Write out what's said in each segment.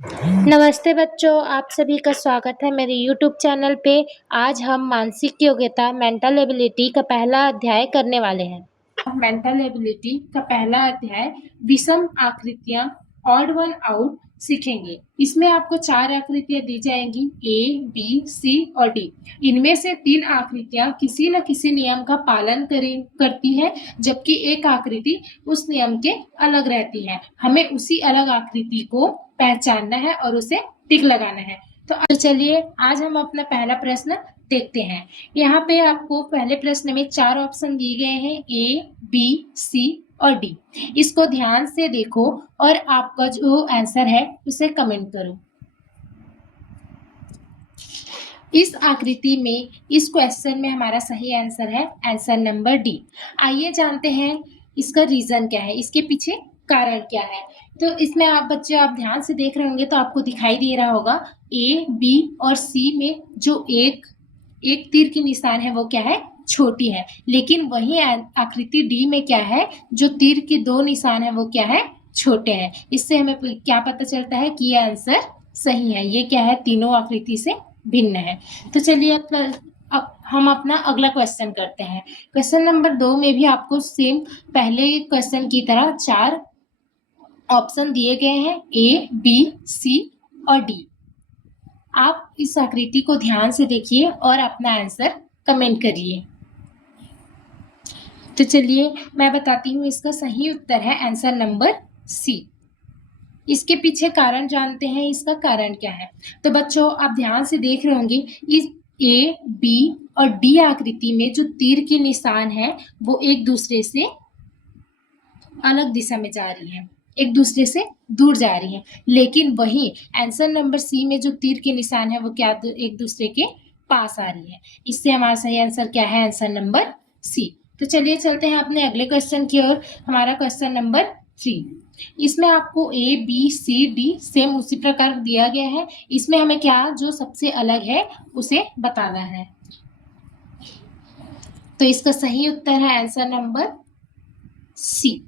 नमस्ते बच्चों, आप सभी का स्वागत है मेरे यूट्यूब चैनल पे। आज हम मानसिक योग्यता मेंटल एबिलिटी का पहला अध्याय करने वाले हैं। मेंटल एबिलिटी का पहला अध्याय विषम आकृतियां ऑड वन आउट सीखेंगे। इसमें आपको 4 आकृतियां दी जाएंगी ए, बी, सी और डी। इनमें से 3 आकृतियां किसी न किसी नियम का पालन करती है, जबकि एक आकृति उस नियम के अलग रहती है। हमें उसी अलग आकृति को पहचानना है और उसे टिक लगाना है। तो चलिए आज हम अपना पहला प्रश्न देखते हैं। यहाँ पे आपको पहले प्रश्न में 4 ऑप्शन दिए गए हैं ए, बी, सी और डी। इसको ध्यान से देखो और आपका जो आंसर है उसे कमेंट करो। इस आकृति में इस क्वेश्चन में हमारा सही आंसर है आंसर नंबर डी। आइए जानते हैं इसका रीजन क्या है, इसके पीछे कारण क्या है। तो इसमें आप बच्चे आप ध्यान से देख रहे होंगे तो आपको दिखाई दे रहा होगा ए, बी और सी में जो एक तीर की निशान है वो क्या है, छोटी है। लेकिन वही आकृति डी में क्या है, जो तीर के 2 निशान है वो क्या है, छोटे हैं। इससे हमें क्या पता चलता है कि ये आंसर सही है। ये क्या है, तीनों आकृति से भिन्न है। तो चलिए अब हम अपना अगला क्वेश्चन करते हैं। क्वेश्चन नंबर 2 में भी आपको सेम पहले क्वेश्चन की तरह 4 ऑप्शन दिए गए हैं ए, बी, सी और डी। आप इस आकृति को ध्यान से देखिए और अपना आंसर कमेंट करिए। तो चलिए मैं बताती हूँ, इसका सही उत्तर है आंसर नंबर सी। इसके पीछे कारण जानते हैं, इसका कारण क्या है। तो बच्चों आप ध्यान से देख रहे होंगे, इस ए, बी और डी आकृति में जो तीर के निशान है वो एक दूसरे से अलग दिशा में जा रही है, एक दूसरे से दूर जा रही है। लेकिन वही आंसर नंबर सी में जो तीर के निशान है वो क्या एक दूसरे के पास आ रही है। इससे हमारा सही आंसर क्या है, आंसर नंबर सी। तो चलिए चलते हैं अपने अगले क्वेश्चन की ओर। हमारा क्वेश्चन नंबर 3, इसमें आपको ए, बी, सी, डी सेम उसी प्रकार दिया गया है। इसमें हमें क्या जो सबसे अलग है उसे बताना है। तो इसका सही उत्तर है आंसर नंबर सी।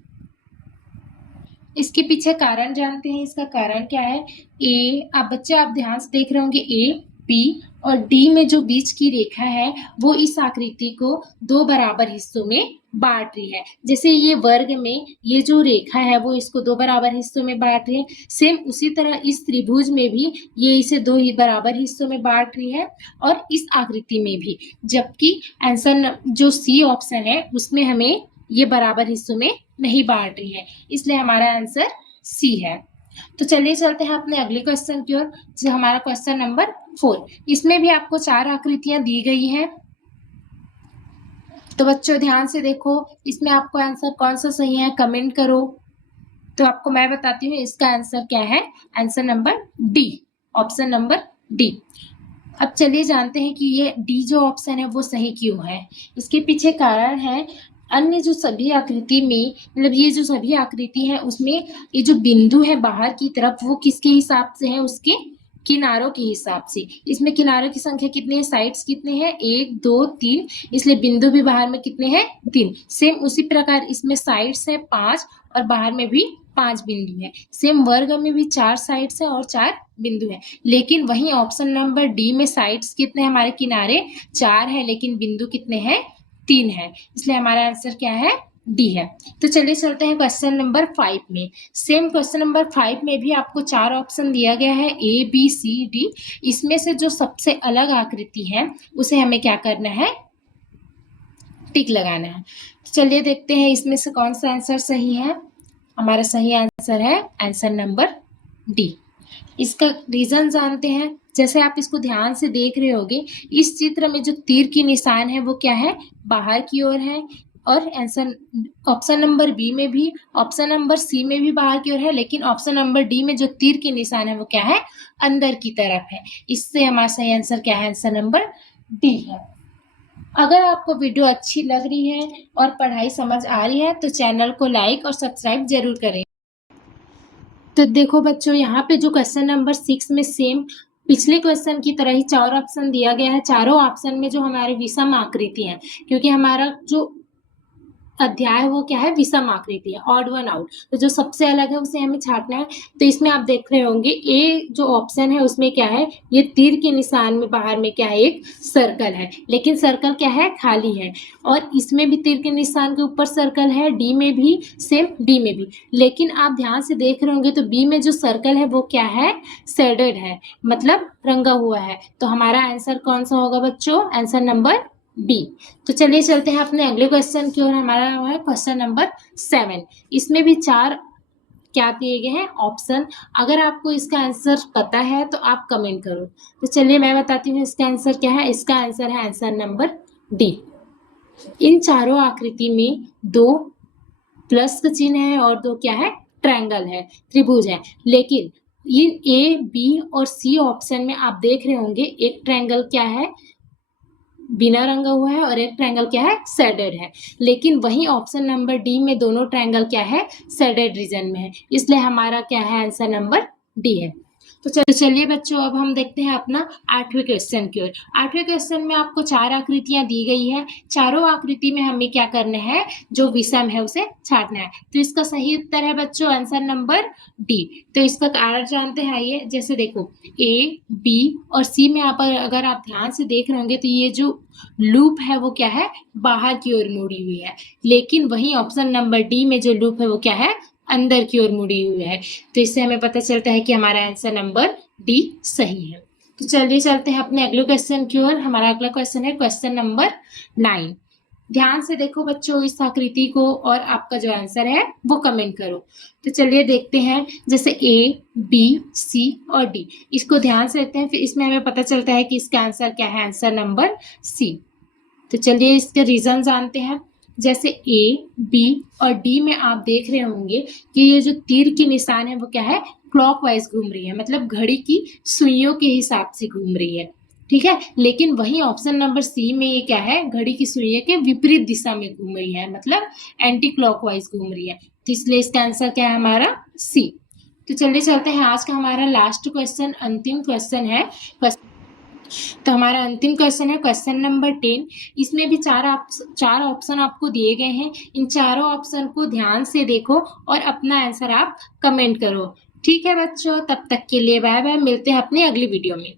इसके पीछे कारण जानते हैं, इसका कारण क्या है। ए, आप बच्चे आप ध्यान से देख रहे होंगे ए, बी और डी में जो बीच की रेखा है वो इस आकृति को 2 बराबर हिस्सों में बांट रही है। जैसे ये वर्ग में ये जो रेखा है वो इसको 2 बराबर हिस्सों में बांट रही है, सेम उसी तरह इस त्रिभुज में भी ये इसे 2 ही बराबर हिस्सों में बांट रही है और इस आकृति में भी। जबकि आंसर जो सी ऑप्शन है उसमें हमें ये बराबर हिस्सों में नहीं बांट रही है, इसलिए हमारा आंसर सी है। तो चलिए चलते हैं अपने अगले क्वेश्चन की ओर, जो हमारा क्वेश्चन नंबर 4। इसमें भी आपको 4 आकृतियां दी गई हैं। तो बच्चों ध्यान से देखो, इसमें आपको आंसर कौन सा सही है कमेंट करो। तो आपको मैं बताती हूँ इसका आंसर क्या है, answer number D, option number D. अब चलिए जानते हैं कि ये डी जो ऑप्शन है वो सही क्यों है। इसके पीछे कारण है, अन्य जो सभी आकृति में मतलब ये जो सभी आकृति है उसमें ये जो बिंदु है बाहर की तरफ वो किसके हिसाब से है, उसके किनारों के हिसाब से। इसमें किनारों की संख्या कितनी है, साइड्स कितने हैं, 1 2 3, इसलिए बिंदु भी बाहर में कितने हैं, 3। सेम उसी प्रकार इसमें साइड्स है 5 और बाहर में भी 5 बिंदु है। सेम वर्ग में भी 4 साइड्स है और 4 बिंदु है। लेकिन वही ऑप्शन नंबर डी में साइड्स कितने हैं, हमारे किनारे 4 है लेकिन बिंदु कितने हैं, 3 है। इसलिए हमारा आंसर क्या है, डी है। तो चलिए चलते हैं क्वेश्चन नंबर 5 में। सेम क्वेश्चन नंबर 5 में भी आपको 4 ऑप्शन दिया गया है ए, बी, सी, डी। इसमें से जो सबसे अलग आकृति है उसे हमें क्या करना है, टिक लगाना है। तो चलिए देखते हैं इसमें से कौन सा आंसर सही है। हमारा सही आंसर है आंसर नंबर डी। इसका रीजन जानते हैं। जैसे आप इसको ध्यान से देख रहे होगे, इस चित्र में जो तीर की निशान है वो क्या है, बाहर की ओर है। और आंसर ऑप्शन नंबर बी में भी, ऑप्शन नंबर सी में भी बाहर की ओर है, लेकिन ऑप्शन नंबर डी में जो तीर की निशान है वो क्या है, अंदर की तरफ है। इससे हमारा सही आंसर क्या है, आंसर नंबर डी है। अगर आपको वीडियो अच्छी लग रही है और पढ़ाई समझ आ रही है तो चैनल को लाइक और सब्सक्राइब जरूर करें। तो देखो बच्चों, यहाँ पे जो क्वेश्चन नंबर 6 में सेम पिछले क्वेश्चन की तरह ही 4 ऑप्शन दिया गया है। चारों ऑप्शन में जो हमारे विषम आकृति हैं, क्योंकि हमारा जो अध्याय वो क्या है, विषम आकृति है, ऑड वन आउट। तो जो सबसे अलग है उसे हमें छांटना है। तो इसमें आप देख रहे होंगे ए जो ऑप्शन है उसमें क्या है, ये तीर के निशान में बाहर में क्या है, एक सर्कल है, लेकिन सर्कल क्या है, खाली है। और इसमें भी तीर के निशान के ऊपर सर्कल है, डी में भी सेम, डी में भी। लेकिन आप ध्यान से देख रहे होंगे तो बी में जो सर्कल है वो क्या है, शेडेड है, मतलब रंगा हुआ है। तो हमारा आंसर कौन सा होगा बच्चों, आंसर नंबर बी। तो चलिए चलते हैं अपने अगले क्वेश्चन की ओर। हमारा है क्वेश्चन नंबर 7। इसमें भी 4 क्या दिए गए हैं, ऑप्शन। अगर आपको इसका आंसर पता है तो आप कमेंट करो। तो चलिए मैं बताती हूँ इसका आंसर क्या है। इसका आंसर है आंसर नंबर डी। इन चारों आकृति में 2 प्लस का चिन्ह है और 2 क्या है, ट्रायंगल है, त्रिभुज है। लेकिन इन ए, बी और सी ऑप्शन में आप देख रहे होंगे एक ट्रायंगल क्या है, बिना रंगा हुआ है, और एक ट्रायंगल क्या है, शेडेड है। लेकिन वही ऑप्शन नंबर डी में दोनों ट्रायंगल क्या है, शेडेड रीजन में है, इसलिए हमारा क्या है, आंसर नंबर डी है। तो चलिए बच्चों अब हम देखते हैं अपना 8वें क्वेश्चन की ओर। 8वें क्वेश्चन में आपको 4 आकृतियां दी गई है। चारों आकृति में हमें क्या करना है, जो विषम है उसे छांटना है। तो इसका सही उत्तर है बच्चों आंसर नंबर डी। तो इसका कारण जानते हैं, आइए। जैसे देखो ए, बी और सी में अगर आप ध्यान से देख रहे होंगे तो ये जो लूप है वो क्या है, बाहर की ओर मुड़ी हुई है। लेकिन वही ऑप्शन नंबर डी में जो लूप है वो क्या है, अंदर की ओर मुड़ी हुई है। तो इससे हमें पता चलता है कि हमारा आंसर नंबर डी सही है। तो चलिए चलते हैं अपने अगले क्वेश्चन की ओर। हमारा अगला क्वेश्चन है क्वेश्चन नंबर 9। ध्यान से देखो बच्चों इस आकृति को और आपका जो आंसर है वो कमेंट करो। तो चलिए देखते हैं, जैसे ए, बी, सी और डी, इसको ध्यान से देखते हैं, फिर इसमें हमें पता चलता है कि इसका आंसर क्या है, आंसर नंबर सी। तो चलिए इसके रीजन जानते हैं। जैसे ए, बी और डी में आप देख रहे होंगे कि ये जो तीर के निशान है वो क्या है, क्लॉकवाइज घूम रही है, मतलब घड़ी की सुइयों के हिसाब से घूम रही है, ठीक है। लेकिन वही ऑप्शन नंबर सी में ये क्या है, घड़ी की सुइयों के विपरीत दिशा में घूम रही है, मतलब एंटी क्लॉकवाइज घूम रही है। तो इसलिए इसका आंसर क्या है हमारा, सी। तो चलिए चलते हैं, आज का हमारा लास्ट क्वेश्चन, अंतिम क्वेश्चन है। तो हमारा अंतिम क्वेश्चन है क्वेश्चन नंबर 10। इसमें भी चार ऑप्शन आपको दिए गए हैं। इन चारों ऑप्शन को ध्यान से देखो और अपना आंसर आप कमेंट करो। ठीक है बच्चों, तब तक के लिए बाय बाय, मिलते हैं अपनी अगली वीडियो में।